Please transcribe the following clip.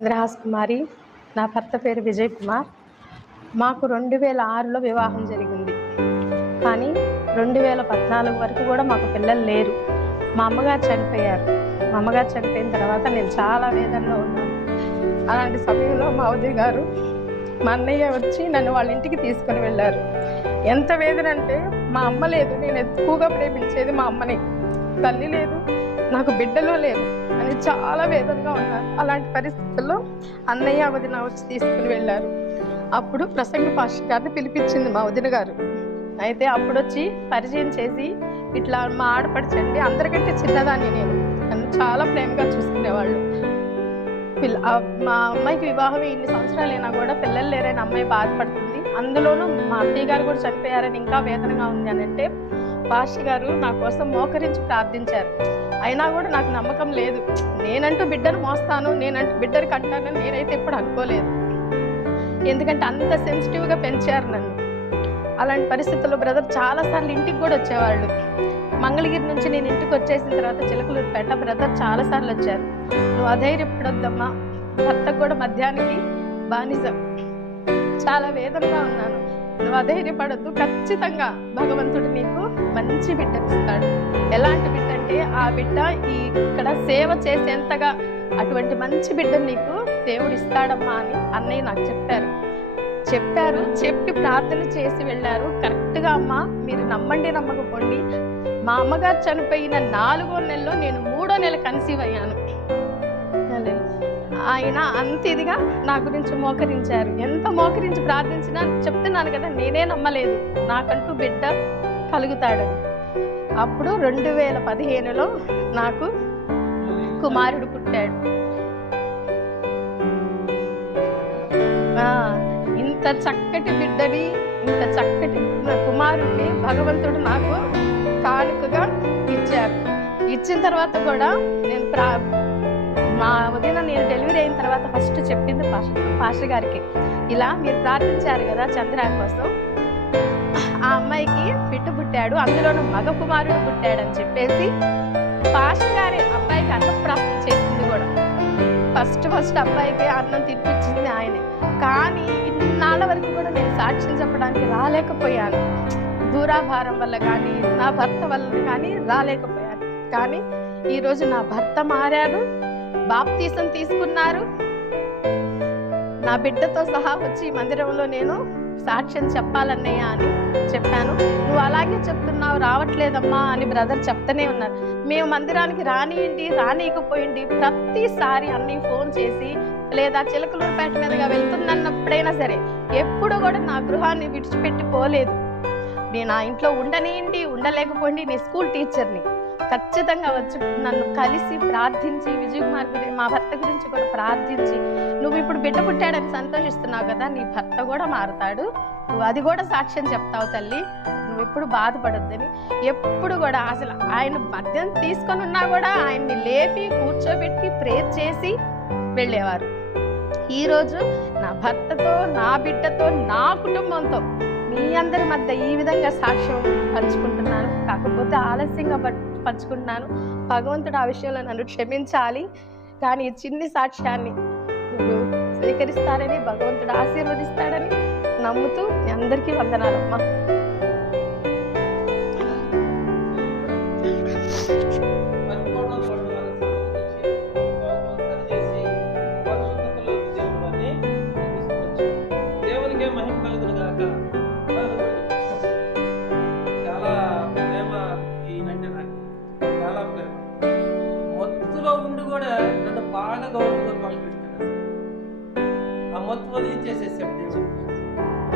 ఇంద్రహాస్ కుమారి. నా భర్త పేరు విజయ్ కుమార్. మాకు 2006లో వివాహం జరిగింది. కానీ 2014 వరకు కూడా మాకు పిల్లలు లేరు. మా అమ్మగారు చనిపోయారు. మా అమ్మగారు చనిపోయిన తర్వాత నేను చాలా వేదనలో ఉన్నాను. అలాంటి సమయంలో మా వదిన గారు మా అన్నయ్య వచ్చి నన్ను వాళ్ళ ఇంటికి తీసుకొని వెళ్ళారు. ఎంత వేదన అంటే మా అమ్మ లేదు, నేను ఎక్కువగా ప్రేమించేది మా అమ్మని, తల్లి లేదు, నాకు బిడ్డలు లేదు అని చాలా వేదనగా ఉన్నాను. అలాంటి పరిస్థితుల్లో అన్నయ్య వదిన వచ్చి తీసుకుని వెళ్ళారు. అప్పుడు ప్రసంగి పాస్టర్ గారిని పిలిపించింది మా వదిన గారు. అయితే అప్పుడు వచ్చి పరిచయం చేసి, ఇట్లా మా ఆడపడిచండి, అందరికంటే చిన్నదాన్ని నేను, నన్ను చాలా ప్రేమగా చూసుకునేవాళ్ళు. మా అమ్మాయికి వివాహం ఇన్ని సంవత్సరాలైనా కూడా పిల్లలు లేరని అమ్మాయి బాధపడుతుంది. అందులోనూ మా అత్తయ్య గారు కూడా చనిపోయారని ఇంకా వేదనగా ఉంది అని అంటే పాస్టర్ గారు నా కోసం మోకరించి ప్రార్థించారు. అయినా కూడా నాకు నమ్మకం లేదు. నేనంటూ బిడ్డను మోస్తాను, నేనంటూ బిడ్డను కంటానని నేనైతే ఎప్పుడు అనుకోలేదు. ఎందుకంటే అంత సెన్సిటివ్గా పెంచారు నన్ను. అలాంటి పరిస్థితుల్లో బ్రదర్ చాలాసార్లు ఇంటికి కూడా వచ్చేవాళ్ళు. మంగళగిరి నుంచి నేను ఇంటికి వచ్చేసిన తర్వాత చిలకలూరుపేట బ్రదర్ చాలాసార్లు వచ్చారు. నువ్వు అధైర్యపడొద్దమ్మా, భర్తకు కూడా మధ్యాహ్నానికి బానిస, చాలా వేదనగా ఉన్నాను, నువ్వు అధైర్యపడొద్దు, ఖచ్చితంగా భగవంతుడు నీకు మంచి బిడ్డనిస్తాడు. ఎలాంటి బిడ్డ అంటే ఆ బిడ్డ ఇక్కడ సేవ చేసేంతగా అటువంటి మంచి బిడ్డ నీకు దేవుడు ఇస్తాడమ్మా అని అన్నయ్య నాకు చెప్పి ప్రార్థన చేసి వెళ్ళారు. కరెక్ట్గా అమ్మ మీరు నమ్మండి నమ్మకపోండి, మా అమ్మగారు చనిపోయిన 4వ నెలలో నేను 3వ నెల కన్సీవ్ అయ్యాను. ఆయన అంత ఇదిగా నా గురించి మోకరించారు. ఎంత మోకరించి ప్రార్థించినా చెప్తున్నాను కదా, నేనే నమ్మలేదు నాకంటూ బిడ్డ కలుగుతాడని. అప్పుడు 2015లో నాకు కుమారుడు పుట్టాడు. ఇంత చక్కటి బిడ్డని, ఇంత చక్కటి కుమారుడిని భగవంతుడు నాకు కానుకగా ఇచ్చారు. ఇచ్చిన తర్వాత కూడా నేను మా వదిన నేను డెలివరీ అయిన తర్వాత ఫస్ట్ చెప్పింది పాస్టర్ గారికి, ఇలా మీరు ప్రార్థించారు కదా చంద్ర కోసం, ఆ అమ్మాయికి బిడ్డ పుట్టాడు, అందులోనూ మగ కుమారుడు పుట్టాడని చెప్పేసి పాస్టర్ గారి అబ్బాయికి అన్నప్రాప్తం చేసింది కూడా. ఫస్ట్ అబ్బాయికి అన్నం తినిపించింది ఆయనే. కానీ ఇన్నాళ్ళ వరకు కూడా నేను సాక్ష్యం చెప్పడానికి రాలేకపోయాను. దూరాభారం వల్ల కానీ నా భర్త వల్ల కానీ రాలేకపోయాను. కానీ ఈరోజు నా భర్త మారారు, బాప్తీసం తీసుకున్నారు, నా బిడ్డతో సహా వచ్చి మందిరంలో నేను సాక్ష్యం చెప్పాలన్నయ్య అని చెప్పాను. నువ్వు అలాగే చెప్తున్నావు, రావట్లేదమ్మా అని బ్రదర్ చెప్తూనే ఉన్నారు. మేము మందిరానికి రానియకపోయింది ప్రతిసారి అన్నయ్య ఫోన్ చేసి, లేదా చిలకలూరుపేట మీదుగా వెళ్తున్నప్పుడైనా సరే ఎప్పుడు కూడా నా గృహాన్ని విడిచిపెట్టి పోలేదు. నేను ఆ ఇంట్లో ఉండలేకపోయింది, నీ స్కూల్ టీచర్ని, ఖచ్చితంగా వచ్చి నన్ను కలిసి ప్రార్థించి, విజయ్ కుమార్ గురించి మా భర్త గురించి కూడా ప్రార్థించి, నువ్వు ఇప్పుడు బిడ్డ పుట్టాడని సంతోషిస్తున్నావు కదా, నీ భర్త కూడా మారుతాడు, నువ్వు అది కూడా సాక్ష్యం చెప్తావు తల్లి, నువ్వు ఎప్పుడు బాధపడొద్దని ఎప్పుడు కూడా అసలు ఆయన మద్యం తీసుకొని ఉన్నా కూడా ఆయన్ని లేపి కూర్చోబెట్టి ప్రేయర్ చేసి వెళ్ళేవారు. ఈరోజు నా భర్తతో, నా బిడ్డతో, నా కుటుంబంతో మీ అందరి మధ్య ఈ విధంగా సాక్ష్యం పంచుకుంటున్నాను. కాకపోతే ఆలస్యంగా పంచుకుంటున్నాను. భగవంతుడు ఆ విషయంలో నన్ను క్షమించాలి. కానీ ఈ చిన్ని సాక్ష్యాన్ని మీరు స్వీకరిస్తారని, భగవంతుడు ఆశీర్వదిస్తాడని నమ్ముతూ మీ అందరికీ వందనాలమ్మా. మత్తులో ఉండి కూడా నన్ను బాగా గౌరవంగా పలకరిస్తాడు. ఆ మత్తు వదిలించేసేసాడు.